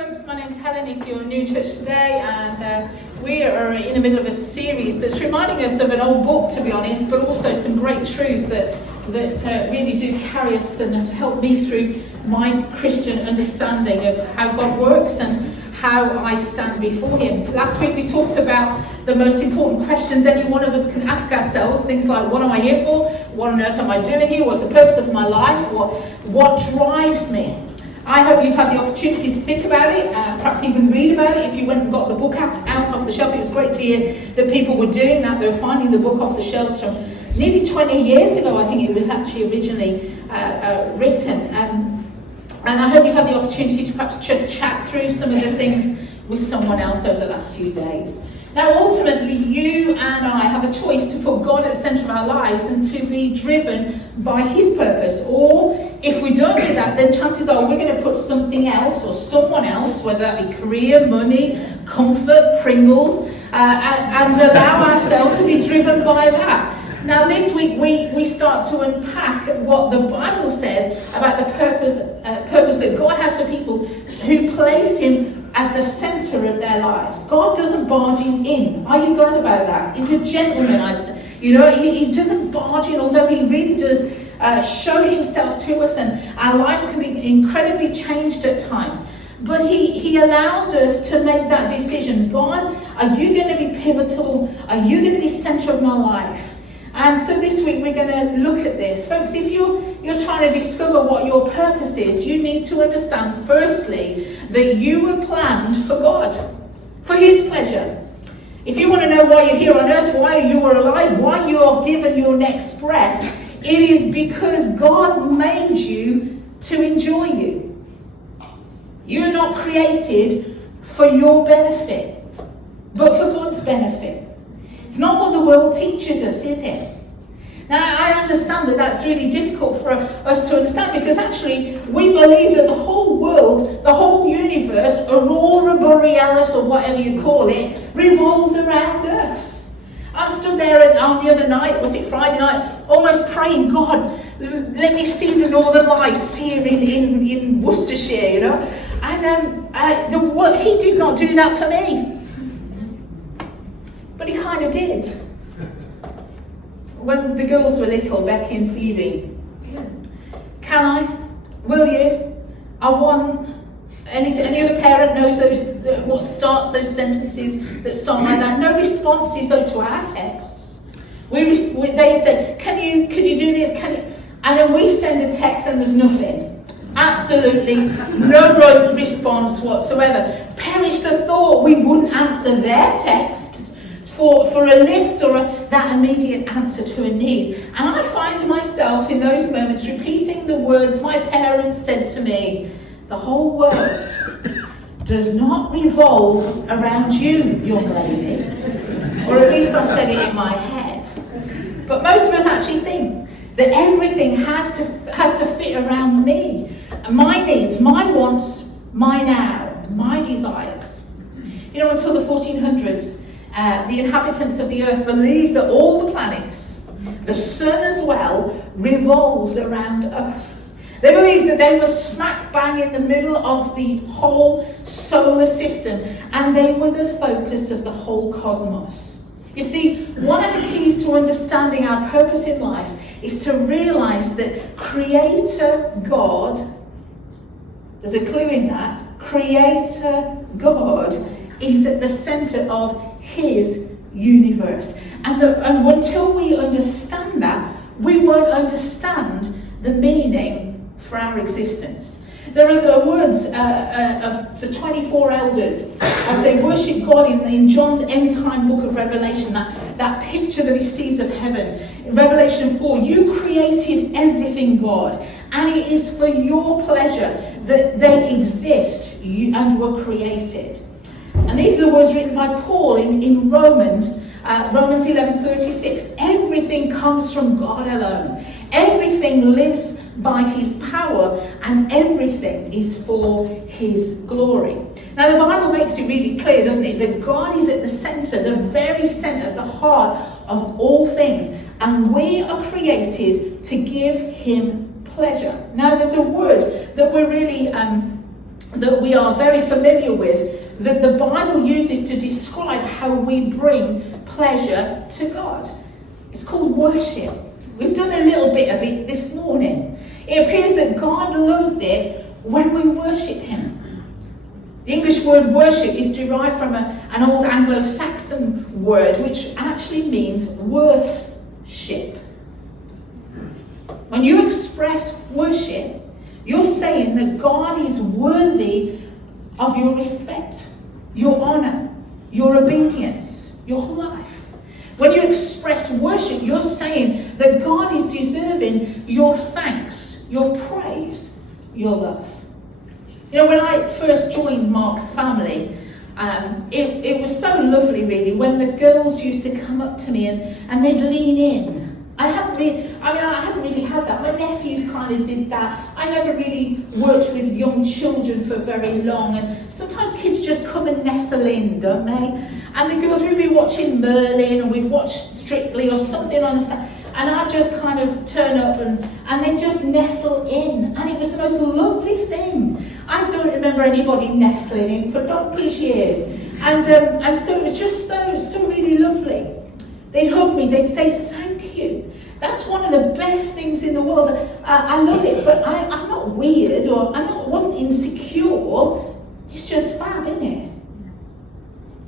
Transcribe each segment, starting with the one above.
folks, my name's Helen if you're new to church today, and we are in the middle of a series that's reminding us of an old book, to be honest, but also some great truths that really do carry us and have helped me through my Christian understanding of how God works and how I stand before Him. Last week we talked about the most important questions any one of us can ask ourselves, things like, what am I here for? What on earth am I doing here? What's the purpose of my life? What drives me? I hope you've had the opportunity to think about it, perhaps even read about it. If you went and got the book out off the shelf, it was great to hear that people were doing that. They were finding the book off the shelves from nearly 20 years ago. I think it was actually originally written. And I hope you've had the opportunity to perhaps just chat through some of the things with someone else over the last few days. Now, ultimately, you and I have a choice to put God at the centre of our lives and to be driven by His purpose. Or, if we don't do that, then chances are we're going to put something else or someone else, whether that be career, money, comfort, Pringles, and allow ourselves to be driven by that. Now, this week we start to unpack what the Bible says about the purpose that God has for people who place Him at the centre of their lives. God doesn't barge in. Are you glad about that? He's a gentleman. He doesn't barge in, although He really does show Himself to us, and our lives can be incredibly changed at times. But He allows us to make that decision. God, are you going to be pivotal? Are you going to be centre of my life? And so this week we're going to look at this. Folks, if you're trying to discover what your purpose is, you need to understand firstly that you were planned for God, for His pleasure. If you want to know why you're here on earth, why you are alive, why you're given your next breath, it is because God made you to enjoy you. You're not created for your benefit, but for God's benefit. It's not what the world teaches us, is it? Now, I understand that that's really difficult for us to understand, because actually we believe that the whole world, the whole universe, Aurora Borealis or whatever you call it, revolves around us. I stood there on the other night, was it Friday night, almost praying, God, let me see the northern lights here in Worcestershire, And He did not do that for me. But He kind of did. When the girls were little, Becky and Phoebe, can I? Will you? I want. Any other parent knows what starts those sentences that start like that. No responses though to our texts. They say, could you do this? Can you? And then we send a text and there's nothing. Absolutely no response whatsoever. Perish the thought we wouldn't answer their texts for a lift or that immediate answer to a need. And I find myself in those moments repeating the words my parents said to me: the whole world does not revolve around you, young lady. Or at least I said it in my head. But most of us actually think that everything has to fit around me. My needs, my wants, my now, my desires. Until the 1400s, the inhabitants of the earth believed that all the planets, the sun as well, revolved around us. They believed that they were smack bang in the middle of the whole solar system, and they were the focus of the whole cosmos. You see, one of the keys to understanding our purpose in life is to realize that Creator God, there's a clue in that, Creator God is at the centre of His universe. And until we understand that, we won't understand the meaning for our existence. There are the words of the 24 elders as they worship God in John's end-time book of Revelation, that picture that he sees of heaven. In Revelation 4, you created everything, God, and it is for your pleasure that they exist and were created. And these are the words written by Paul in Romans 11:36. Everything comes from God alone. Everything lives by His power, and everything is for His glory. Now, the Bible makes it really clear, doesn't it, that God is at the centre, the very centre, the heart of all things, and we are created to give Him pleasure. Now, there's a word that we're really that we are very familiar with, that the Bible uses to describe how we bring pleasure to God. It's called worship. We've done a little bit of it this morning. It appears that God loves it when we worship him. The English word worship is derived from an old Anglo-Saxon word which actually means worth-ship. When you express worship, you're saying that God is worthy of your respect, your honour, your obedience, your life. When you express worship, you're saying that God is deserving your thanks, your praise, your love. You know, when I first joined Mark's family, it was so lovely, really, when the girls used to come up to me and they'd lean in. I hadn't really had that. My nephews kind of did that. I never really worked with young children for very long, and sometimes kids just come and nestle in, don't they? And the girls, we'd be watching Merlin, and we'd watch Strictly or something on the side, and I'd just kind of turn up and they'd just nestle in, and it was the most lovely thing. I don't remember anybody nestling in for donkey's years, and so it was just so really lovely. They'd hug me, they'd say thank you. That's one of the best things in the world. I love it, but I'm not weird, or wasn't insecure. It's just fab, isn't it?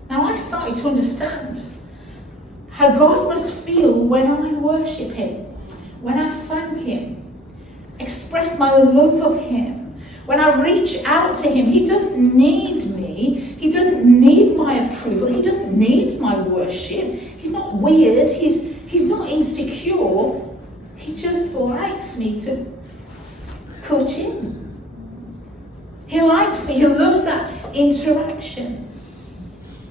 Now I started to understand how God must feel when I worship him, when I thank him, express my love of him, when I reach out to him. He doesn't need me. He doesn't need my approval. He doesn't need my worship. He's not weird. He's not insecure. He just likes me to cut in. He likes me. He loves that interaction.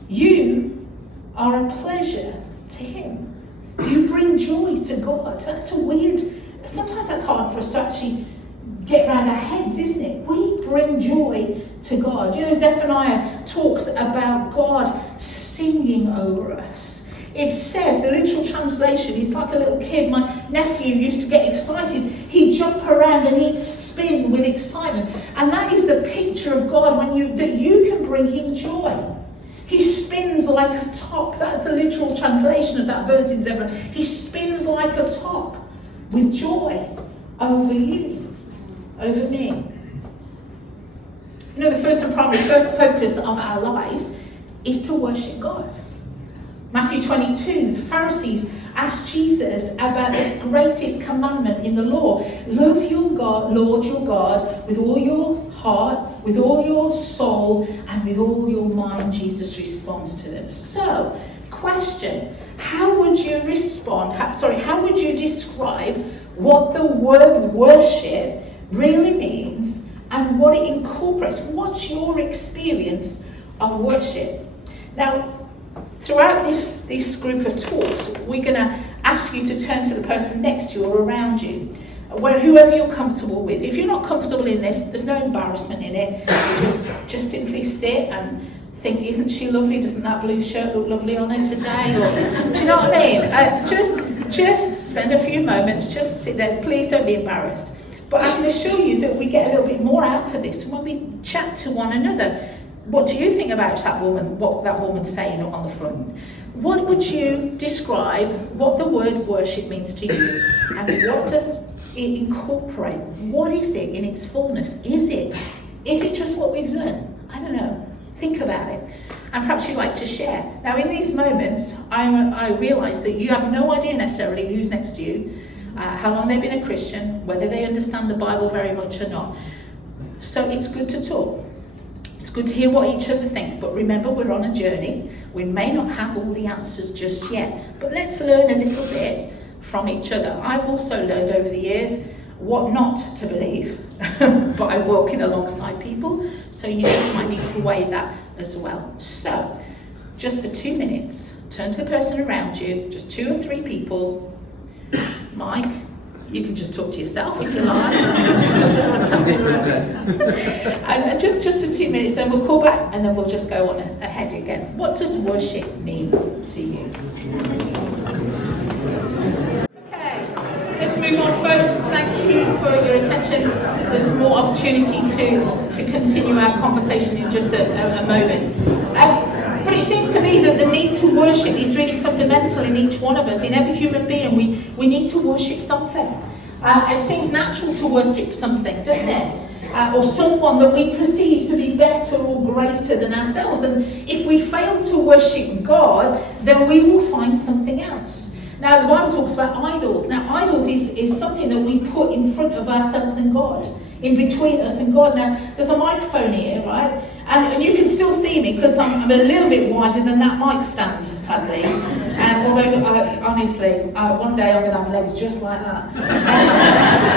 You are a pleasure to him. You bring joy to God. That's sometimes that's hard for us to actually get around our heads, isn't it? We bring joy to God. You know, Zephaniah talks about God singing over us. It says, the literal translation, he's like a little kid. My nephew used to get excited. He'd jump around and he'd spin with excitement. And that is the picture of God that you can bring him joy. He spins like a top. That's the literal translation of that verse in Zephaniah. He spins like a top with joy over you, over me. You know, the first and primary focus of our lives is to worship God. Matthew 22, the Pharisees asked Jesus about the greatest commandment in the law. Love your God, Lord your God, with all your heart, with all your soul, and with all your mind. Jesus responds to them. So, question, how would you respond? How would you describe what the word worship really means and what it incorporates? What's your experience of worship? Now, throughout this group of talks, we're going to ask you to turn to the person next to you or around you, whoever you're comfortable with. If you're not comfortable in this, there's no embarrassment in it. Just simply sit and think, isn't she lovely? Doesn't that blue shirt look lovely on her today? Or, do you know what I mean? Just spend a few moments, just sit there. Please don't be embarrassed. But I can assure you that we get a little bit more out of this when we chat to one another. What do you think about that woman, what that woman's saying on the front? What would you describe what the word worship means to you? And what does it incorporate? What is it in its fullness? Is it just what we've done? I don't know. Think about it. And perhaps you'd like to share. Now, in these moments, I realise that you have no idea necessarily who's next to you, how long they've been a Christian, whether they understand the Bible very much or not. So it's good to talk. It's good to hear what each other think, but remember, we're on a journey. We may not have all the answers just yet, but let's learn a little bit from each other. I've also learned over the years what not to believe by walking alongside people, so you just might need to weigh that as well. So, just for 2 minutes, turn to the person around you, just 2 or 3 people. Mike, you can just talk to yourself if you like. And just for 2 minutes, then we'll call back and then we'll just go on ahead again. What does worship mean to you? Okay, let's move move on, folks. Thank you for your attention. There's more opportunity to continue our conversation in just a moment. But it seems to me that the need to worship is really fundamental in each one of us. In every human being, we need to worship something. It seems natural to worship something, doesn't it? Or someone that we perceive to be better or greater than ourselves. And if we fail to worship God, then we will find something else. Now, the Bible talks about idols. Now, idols is something that we put in front of ourselves and God, in between us and God. Now, there's a microphone here, right? And you can still see me because I'm a little bit wider than that mic stand, sadly. Although, honestly, one day I'm going to have legs just like that.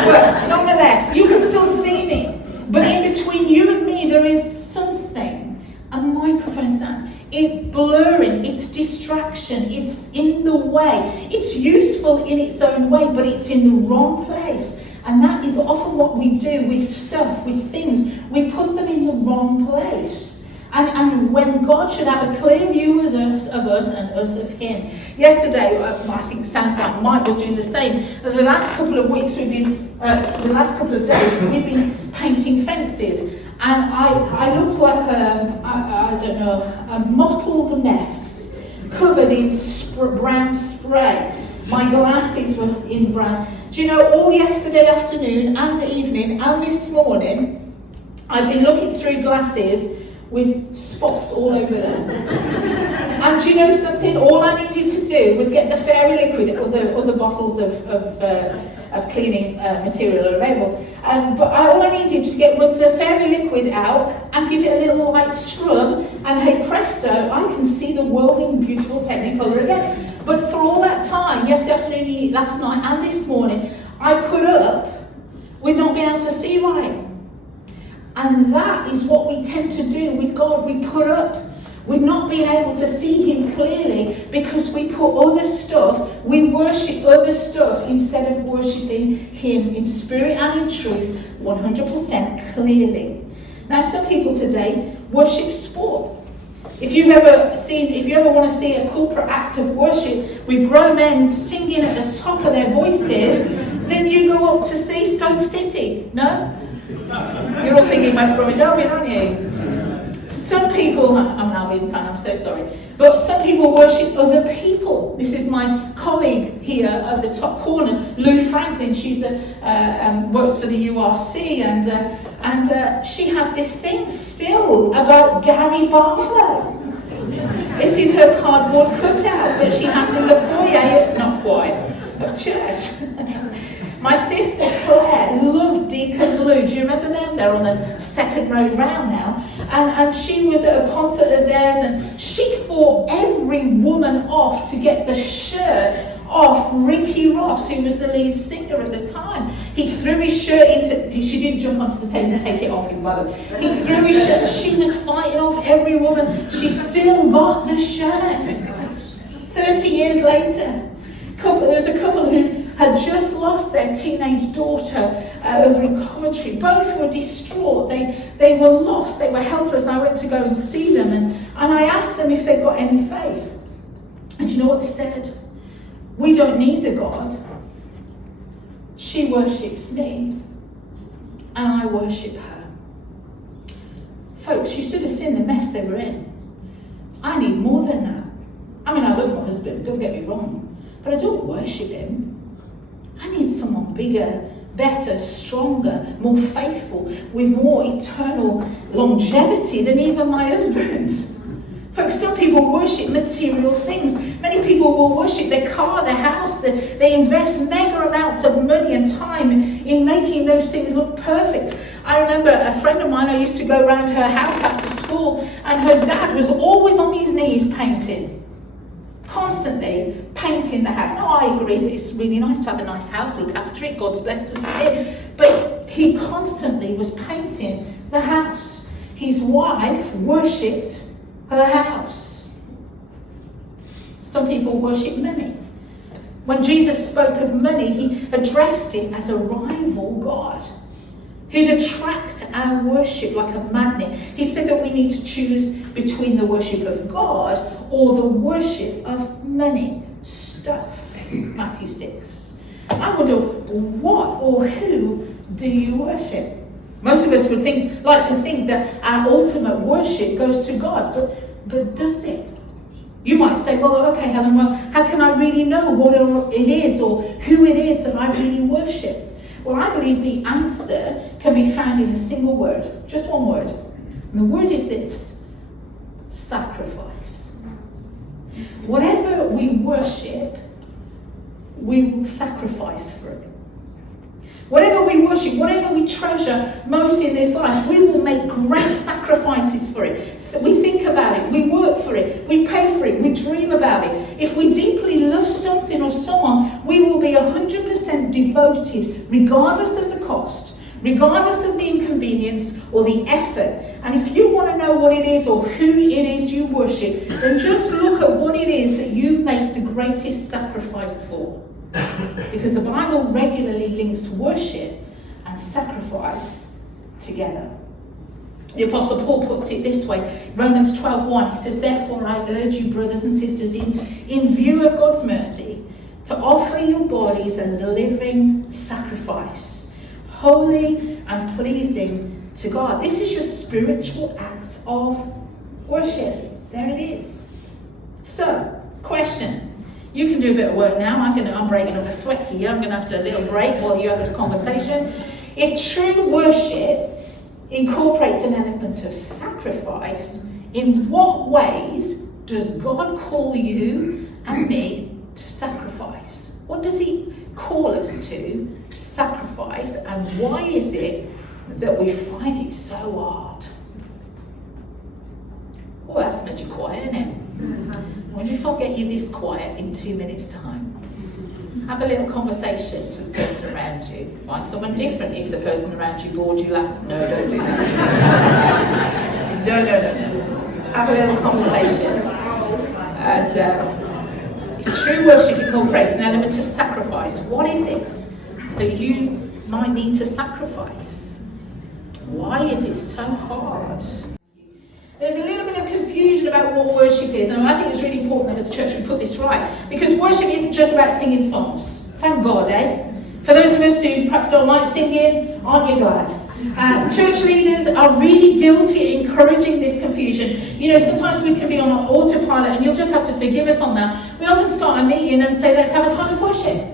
But nonetheless, you can still see me. But in between you and me, there is something, a microphone stand. It's blurring, it's distraction, it's in the way. It's useful in its own way, but it's in the wrong place. And that is often what we do with stuff, with things. We put them in the wrong place. And when God should have a clear view of us and us of Him. Yesterday, I think Santa Mike was doing the same. The last couple of weeks, the last couple of days, we've been painting fences. And I look like a mottled mess, covered in brown spray. My glasses were in brown. Do you know, all yesterday afternoon and evening and this morning, I've been looking through glasses with spots all over them. And do you know something? All I needed to do was get the fairy liquid, other bottles of cleaning material are available. But all I needed to get was the fairy liquid out and give it a little light scrub, and hey presto, I can see the world in beautiful Technicolor again. But for all that time, yesterday afternoon, last night and this morning, I put up with not being able to see right. And that is what we tend to do with God. We put up with not being able to see Him clearly because we put other stuff, we worship other stuff instead of worshipping Him in spirit and in truth, 100% clearly. Now, some people today worship sport. If you ever want to see a corporate act of worship with grown men singing at the top of their voices, then you go up to see Stoke City. No? You're all thinking West Bromwich Albion, aren't you? Some people, I'm an Albion fan, I'm so sorry, but some people worship other people. This is my colleague here at the top corner, Lou Franklin. She's works for the URC, and she has this thing still about Gary Barlow. This is her cardboard cutout that she has in the foyer, not quite, of church. My sister Claire loved Deacon Blue. Do you remember them? They're on the second road round now. And she was at a concert of theirs, and she fought every woman off to get the shirt off Ricky Ross, who was the lead singer at the time. He threw his shirt into... She didn't jump onto the table and take it off him, by the way. He threw his shirt. She was fighting off every woman. She still got the shirt. 30 years later. There's a couple who had just lost their teenage daughter over in Coventry. Both were distraught. They were lost. They were helpless. And I went to go and see them, and I asked them if they got any faith. And you know what they said? We don't need a God. She worships me, and I worship her. Folks, you should have seen the mess they were in. I need more than that. I mean, I love my husband, don't get me wrong, but I don't worship him. I need someone bigger, better, stronger, more faithful, with more eternal longevity than even my husband. Folks, some people worship material things. Many people will worship their car, their house. They invest mega amounts of money and time in making those things look perfect. I remember a friend of mine, I used to go around her house after school, and her dad was always on his knees painting. Constantly painting the house. Now, I agree that it's really nice to have a nice house, look after it, God's blessed us with it, but he constantly was painting the house. His wife worshipped her house. Some people worship money. When Jesus spoke of money, he addressed it as a rival God who'd attract our worship like a magnet. He said that we need to choose between the worship of God or the worship of money, stuff. Matthew 6. I wonder, what or who do you worship? Most of us would like to think that our ultimate worship goes to God, but does it? You might say, well, okay, Helen, well, how can I really know what it is or who it is that I really worship? Well, I believe the answer can be found in a single word, just one word. And the word is this: sacrifice. Whatever we worship, we will sacrifice for it. Whatever we worship, whatever we treasure most in this life, we will make great sacrifices for it. We think about it, we work for it, we pay for it, we dream about it. If we deeply love something or someone, we will be 100% devoted, regardless of the cost, regardless of the inconvenience or the effort. And if you want to know what it is or who it is you worship, then just look at what it is that you make the greatest sacrifice for. Because the Bible regularly links worship and sacrifice together. The Apostle Paul puts it this way, Romans 12:1, he says, therefore I urge you, brothers and sisters, in view of God's mercy, to offer your bodies as a living sacrifice, holy and pleasing to God. This is your spiritual act of worship. There it is. So, question. You can do a bit of work now. I'm breaking up a sweat here. I'm going to have to do a little break while you have a conversation. If true worship incorporates an element of sacrifice, in what ways does God call you and me to sacrifice? What does he call us to sacrifice, and why is it that we find it so hard? Oh, that's made you quiet, isn't it? I wonder if I'll get you this quiet in 2 minutes' time. Have a little conversation to the person around you. Find someone different if the person around you bored you last. No, don't do that. No. Have a little conversation. And if true worship incorporates an element of sacrifice, what is it that you might need to sacrifice? Why is it so hard? There's a little bit of confusion about what worship is, and I think it's really important that as a church we put this right, because worship isn't just about singing songs. Thank God, eh? For those of us who perhaps don't like singing, aren't you glad? Church leaders are really guilty of encouraging this confusion. You know, sometimes we can be on an autopilot, and you'll just have to forgive us on that. We often start a meeting and say, let's have a time of worship.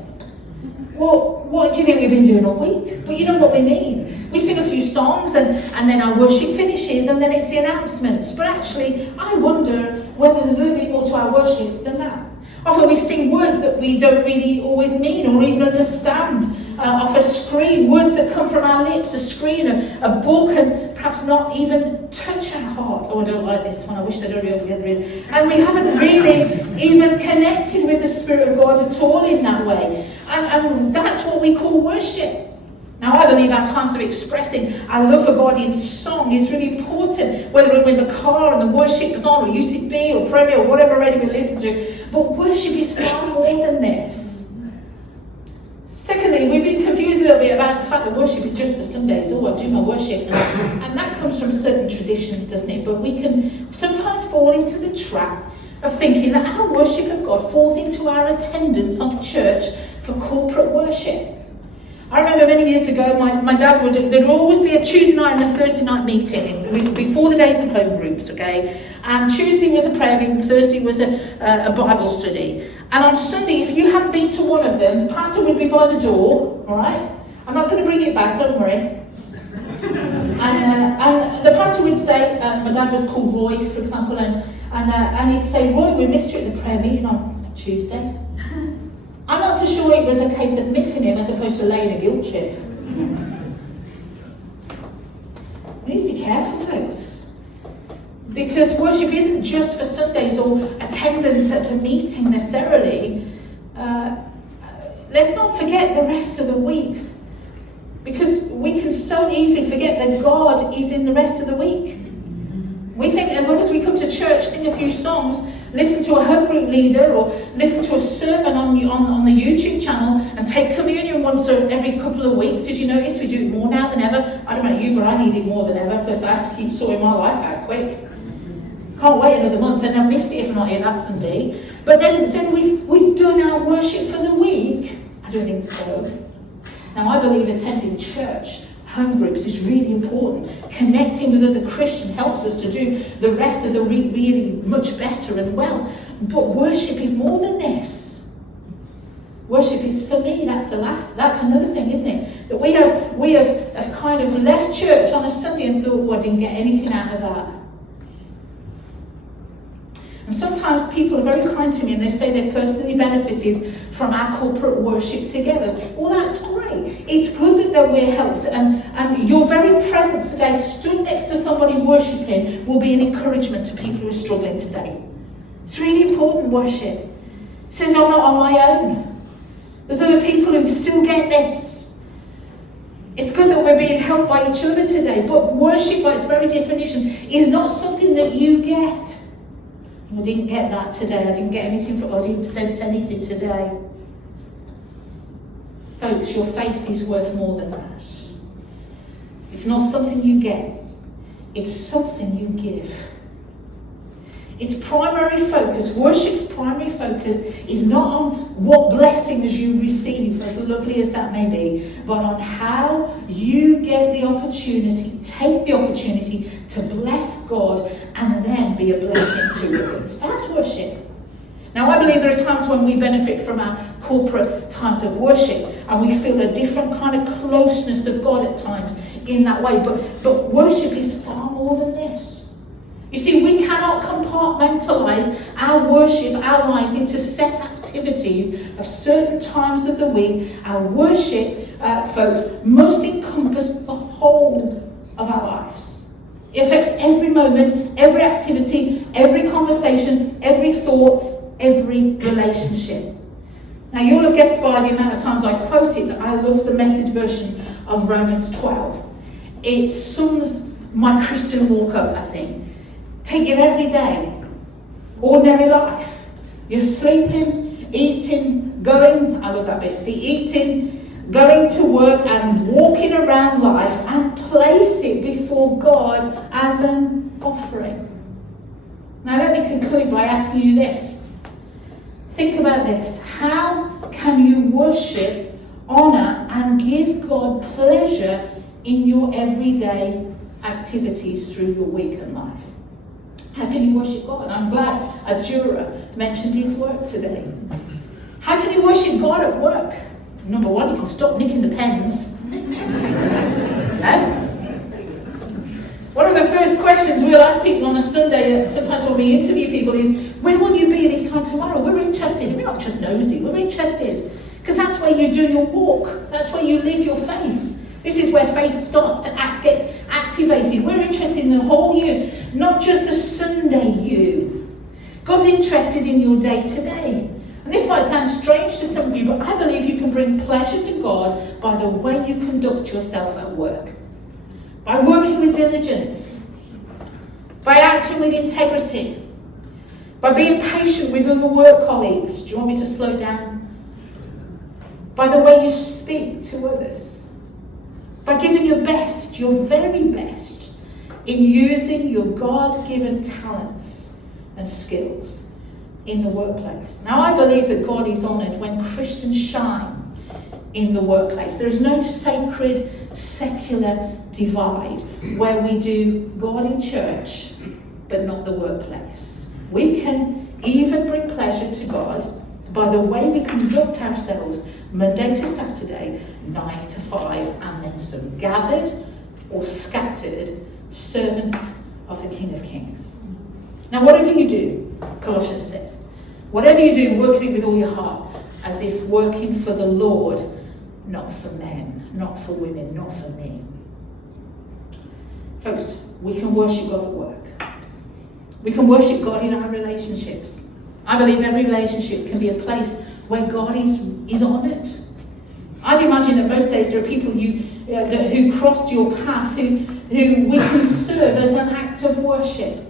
Well, what do you think we've been doing all week? But you know what we mean. We sing a few songs and then our worship finishes and then it's the announcements. But actually, I wonder whether there's a little bit more to our worship than that. Often we sing words that we don't really always mean or even understand off a screen, words that come from our lips, a screen, a book, and perhaps not even touch our heart. Oh, I don't like this one, I wish they'd hurry up and get rid of it. And we haven't really even connected with the Spirit of God at all in that way. And that's what we call worship. Now, I believe our times of expressing our love for God in song is really important, whether we're in the car and the worship is on, or UCB or Premier or whatever radio we listen to. But worship is far more than this. Secondly, we've been confused a little bit about the fact that worship is just for Sundays. Oh, I do my worship. And that comes from certain traditions, doesn't it? But we can sometimes fall into the trap of thinking that our worship of God falls into our attendance on church for corporate worship. I remember many years ago, my dad there'd always be a Tuesday night and a Thursday night meeting before the days of home groups, okay? And Tuesday was a prayer meeting, Thursday was a Bible study. And on Sunday, if you hadn't been to one of them, the pastor would be by the door, all right? I'm not going to bring it back, don't worry. And the pastor would say, my dad was called Roy, for example, and he'd say, Roy, we missed you at the prayer meeting on Tuesday. I'm not so sure it was a case of missing him as opposed to laying a guilt trip. We need to be careful, folks. Because worship isn't just for Sundays or attendance at a meeting necessarily. Let's not forget the rest of the week. Because we can so easily forget that God is in the rest of the week. We think as long as we come to church, sing a few songs, listen to a home group leader or listen to a sermon on the YouTube channel and take communion once or every couple of weeks. Did you notice we do it more now than ever? I don't know about you, but I need it more than ever because I have to keep sorting my life out quick. Can't wait another month and I'll miss it if I'm not here that Sunday. But then we've done our worship for the week I don't think so. Now, I believe attending church, home groups is really important. Connecting with other Christians helps us to do the rest of the week really much better and well. But worship is more than this. Worship is, for me, that's another thing, isn't it? That we have kind of left church on a Sunday and thought, well, I didn't get anything out of that. And sometimes people are very kind to me and they say they've personally benefited from our corporate worship together. Well, that's great. It's good that we're helped. And your very presence today, stood next to somebody worshipping, will be an encouragement to people who are struggling today. It's really important, worship. It says I'm not on my own. There's other people who still get this. It's good that we're being helped by each other today. But worship, by its very definition, is not something that you get. I didn't get that today. I didn't get anything I didn't sense anything today. Folks, your faith is worth more than that. It's not something you get. It's something you give. Its primary focus, worship's primary focus, is not on what blessings you receive, as lovely as that may be, but on how you get the opportunity, take the opportunity to bless God and then be a blessing to others. That's worship. Now, I believe there are times when we benefit from our corporate times of worship and we feel a different kind of closeness of God at times in that way. But worship is far more than this. You see, we cannot compartmentalise our worship, our lives into set activities of certain times of the week. Our worship, folks, must encompass the whole of our lives. It affects every moment, every activity, every conversation, every thought, every relationship. Now, you'll have guessed by the amount of times I quote it that I love the Message version of Romans 12. It sums my Christian walk up, I think. Take your everyday, ordinary life. You're sleeping, eating, going, I love that bit, the eating, going to work and walking around life, and placed it before God as an offering. Now let me conclude by asking you this. Think about this. How can you worship, honour and give God pleasure in your everyday activities through your week and life? How can you worship God? I'm glad Adjura mentioned his work today. How can you worship God at work? Number one, you can stop nicking the pens. One of the first questions we'll ask people on a Sunday, sometimes when we interview people, is, where will you be this time tomorrow? We're interested. We're not just nosy, we're interested. Because that's where you do your walk. That's where you live your faith. This is where faith starts to get activated. We're interested in the whole you, not just the Sunday you. God's interested in your day to day. And this might sound strange to some of you, but I believe you can bring pleasure to God by the way you conduct yourself at work. By working with diligence. By acting with integrity. By being patient with other work colleagues. Do you want me to slow down? By the way you speak to others. By giving your best, your very best, in using your God-given talents and skills in the workplace. Now, I believe that God is honoured when Christians shine in the workplace. There is no sacred, secular divide where we do God in church, but not the workplace. We can even bring pleasure to God by the way we conduct ourselves Monday to Saturday, 9 to 5, and then some gathered or scattered servants of the King of Kings. Now, whatever you do, Colossians says, whatever you do, work it with all your heart, as if working for the Lord, not for men, not for women, not for me. Folks, we can worship God at work. We can worship God in our relationships. I believe every relationship can be a place where God is honoured. I'd imagine that most days there are people who cross your path who we can serve as an act of worship.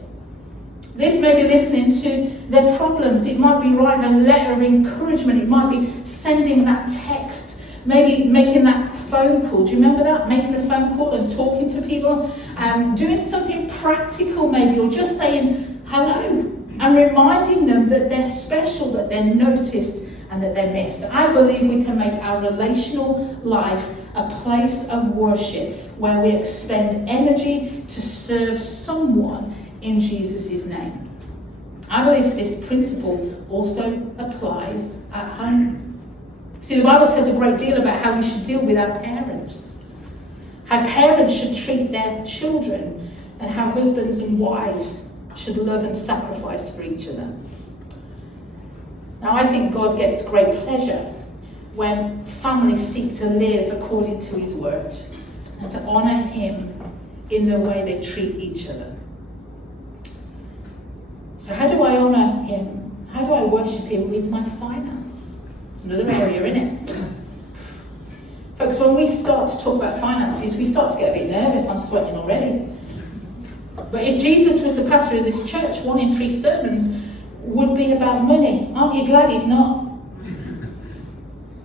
This may be listening to their problems. It might be writing a letter of encouragement. It might be sending that text. Maybe making that phone call. Do you remember that? Making a phone call and talking to people. Doing something practical maybe, or just saying hello. And reminding them that they're special, that they're noticed and that they're missed. I believe we can make our relational life a place of worship where we expend energy to serve someone in Jesus' name. I believe this principle also applies at home. See, the Bible says a great deal about how we should deal with our parents, how parents should treat their children, and how husbands and wives should love and sacrifice for each other. Now, I think God gets great pleasure when families seek to live according to his word and to honour him in the way they treat each other. So how do I honour him? How do I worship him with my finance? It's another area, isn't it? Folks, when we start to talk about finances, we start to get a bit nervous. I'm sweating already. But if Jesus was the pastor of this church, 1 in 3 sermons would be about money. Aren't you glad he's not?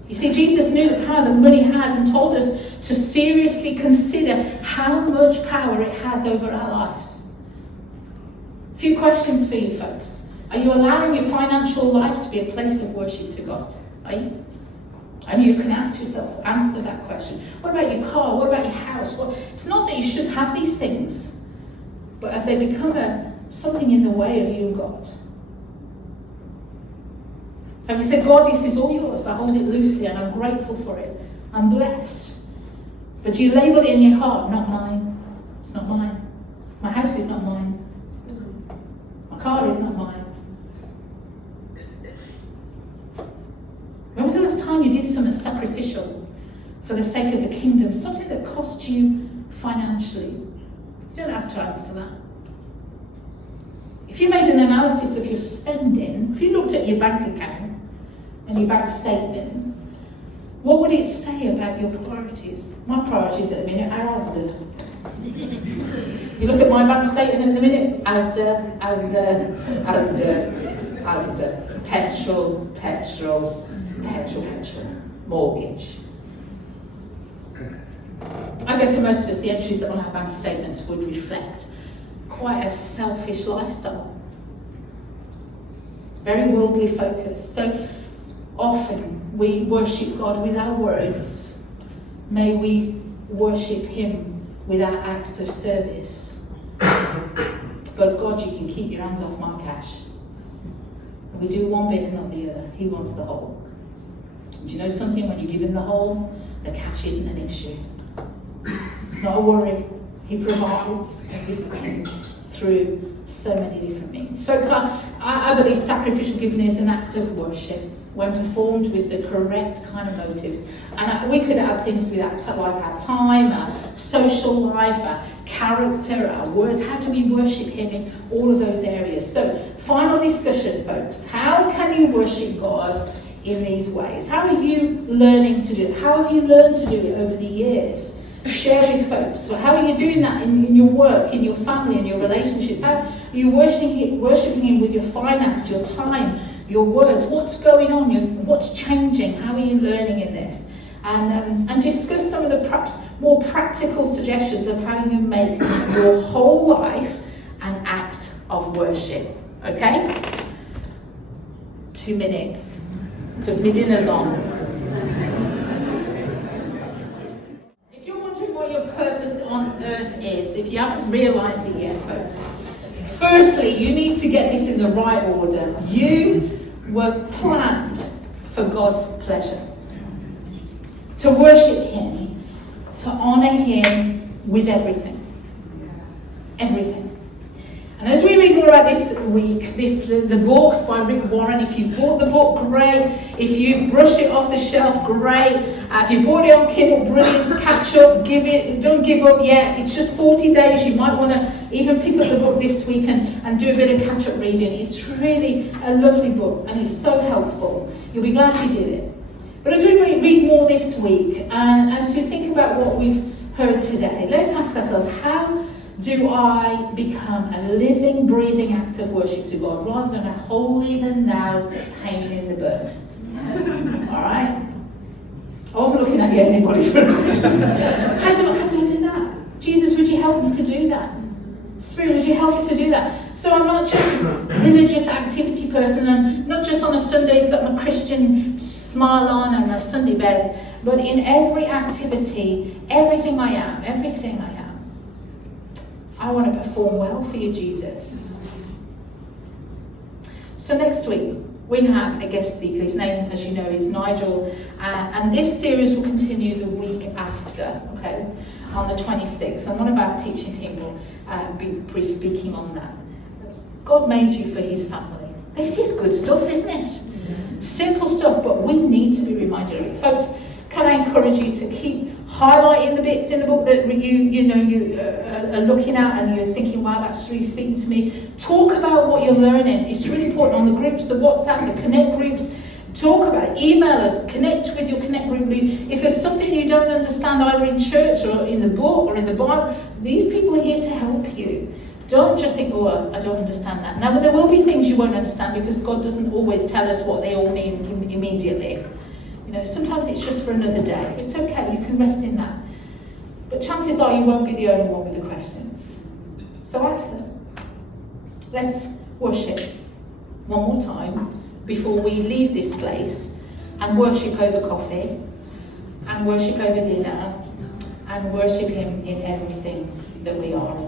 You see, Jesus knew the power that money has and told us to seriously consider how much power it has over our lives. A few questions for you folks. Are you allowing your financial life to be a place of worship to God? Are you? And you can answer that question. What about your car? What about your house? It's not that you shouldn't have these things, but have they become something in the way of you and God? Have you said, God, this is all yours. I hold it loosely and I'm grateful for it. I'm blessed. But do you label it in your heart? Not mine. It's not mine. My house is not mine. My car is not mine. When was the last time you did something sacrificial for the sake of the kingdom? Something that cost you financially? You don't have to answer that. If you made an analysis of your spending, if you looked at your bank account and your bank statement, what would it say about your priorities? My priorities at the minute are Asda. You look at my bank statement at the minute, Asda, petrol, mortgage. I guess for most of us, the entries on our bank statements would reflect quite a selfish lifestyle. Very worldly focused. So often we worship God with our words. May we worship him with our acts of service. But God, you can keep your hands off my cash. And we do one bit and not the other. He wants the whole. Do you know something? When you give him the whole, the cash isn't an issue. It's not a worry. He provides everything through so many different means. Folks, I believe sacrificial giving is an act of worship when performed with the correct kind of motives. And we could add things with that, like our time, our social life, our character, our words. How do we worship him in all of those areas? So, final discussion, folks. How can you worship God in these ways? How are you learning to do it? How have you learned to do it over the years? Share with folks. So how are you doing that in your work, in your family, in your relationships? How are you worshipping him with your finance, your time, your words? What's going on? What's changing? How are you learning in this? And discuss some of the perhaps more practical suggestions of how you make your whole life an act of worship. Okay? 2 minutes, because my dinner's on. Purpose on earth is, if you haven't realised it yet, folks. Firstly, you need to get this in the right order. You were planned for God's pleasure. To worship him, to honour him with everything. Everything. And as we read more about this week, the book by Rick Warren, if you've bought the book, great. If you've brushed it off the shelf, great. If you bought it on Kindle, brilliant. Catch up, don't give up yet. It's just 40 days. You might want to even pick up the book this week and do a bit of catch-up reading. It's really a lovely book and it's so helpful. You'll be glad you did it. But as we read more this week, and as we think about what we've heard today, let's ask ourselves, how do I become a living, breathing act of worship to God rather than a holier-than-thou pain in the butt? Alright? I wasn't looking at you, anybody. How do I do that? Jesus, would you help me to do that? Spirit, would you help me to do that? So I'm not just a religious activity person, and not just on a Sunday's got my Christian smile on and my Sunday best, but in every activity, everything I am, I want to perform well for you, Jesus. So next week, we have a guest speaker. His name, as you know, is Nigel, and this series will continue the week after, okay, on the 26th, and one of our teaching team will be speaking on that. God made you for his family. This is good stuff, isn't it? Yes. Simple stuff, but we need to be reminded of it. Folks, can I encourage you to keep highlighting the bits in the book that you are looking at and you're thinking, wow, that's really speaking to me. Talk about what you're learning. It's really important on the groups, the WhatsApp, the Connect groups. Talk about it. Email us. Connect with your Connect group. If there's something you don't understand either in church or in the book or in the Bible, these people are here to help you. Don't just think, oh, I don't understand that. Now, but there will be things you won't understand because God doesn't always tell us what they all mean immediately. Sometimes it's just for another day. It's okay, you can rest in that. But chances are you won't be the only one with the questions. So ask them. Let's worship one more time before we leave this place, and worship over coffee, and worship over dinner, and worship him in everything that we are.